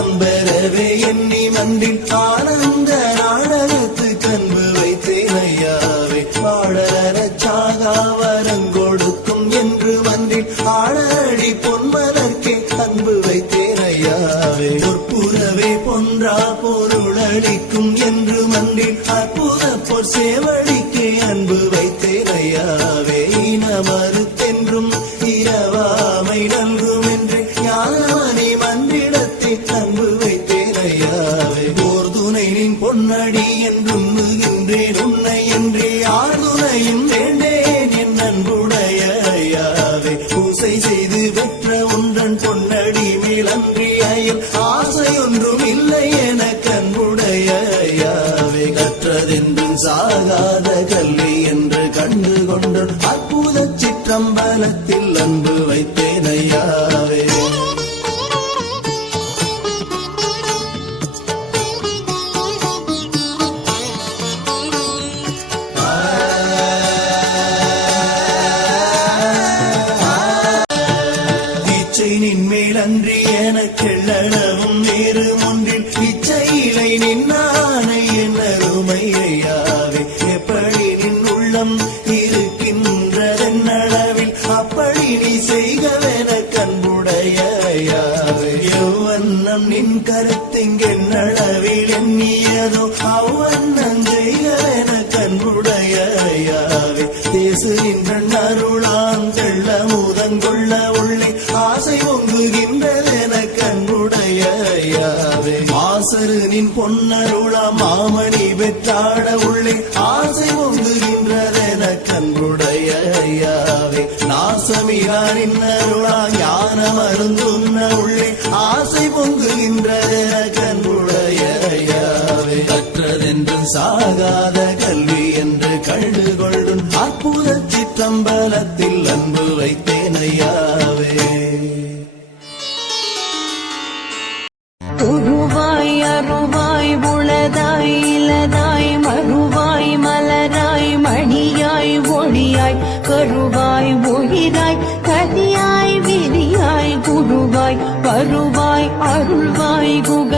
வரம் பெறவே எண்ணி மன்றில் ஆனந்த நாடகத்து கண்பு வைத்தேன் ஐயாவே பாடலரச்சாகா வரங்கொடுக்கும் என்று மன்றில் ஆடடி பொன்மலர்க்கே அன்பு வைத்தேன் ஐயாவே பொற்புறவே பொன்றா பொருளளிக்கும் என்று மன்றில் அற்புத பொற் சேவடிக்கே அன்பு வைத்தேன் ஐயாவே இன மறுத்தென்றும் இரவாமை நல்கும் என்று ஞானமணி மன்றிடத்தை அன்பு வைத்தேன் ஐயாவே போர் துணை நின் பொன்னடி என்றுண்ணுகின்றேன் உன்னை என்றே ஆர்துணையும் வேண்டேன் என் அன்புடைய ஐயாவே பூசை செய்து பெற்ற ஒன்றன் பொன்னடி மேல் அன்றி அயல் ஆசை ஒன்றும் இல்லை என கண்புடைய ஐயாவே கற்றதென்றும் சாகாத கல்வி என்று கண்டு கொண்டு அற்புத சிற்றம்பலத்தில் அன்பு வைத்தேன் ஐயாவே மேலன்றி எனக்கெள்ளளவும் நேரு ஒன்றில் இச்சையிலை நின்னானை என்னருமை ஐயாவே எப்படி நின் உள்ளம் இருக்கின்றதென்னளவில் அப்படி நீ செய்கவென கண்புடைய ஐயாவே எவ்வண்ணம் நின் கருத்திங்கென்னளவில் எண்ணியதோ அவ்வண்ணம் செய்கவென கண்புடைய ஐயாவே தேசு நின்ற அருளாம் தெள்ள முதங்கொள்ள உள்ளே ஆசை பொங்குகின்றதென கண்புடைய ஐயாவே ஆசரு நின் பொன்னருளா மாமணி பெற்றாட உள்ளே ஆசை பொங்குகின்றதென கண்புடைய ஐயாவே நாசமிகாரின் அருளா ஞான மருந்துண்ண உள்ளே ஆசை பொங்குகின்றதென கண்புடைய ஐயாவே கற்றதென்று சாகாத கல்வி என்று கண்டு கொள்ளும் அற்புத சிற்றம்பலத்தில் அன்பு வைத்தேன் ஐயாவே உருவாய் அருவாய் உளதாய் இலதாய் மறுவாய் மலராய் மணியாய் ஒளியாய் கருவாய் உயிராய் கதியாய் விதியாய் குருவாய் வருவாய் அருள்வாய் குக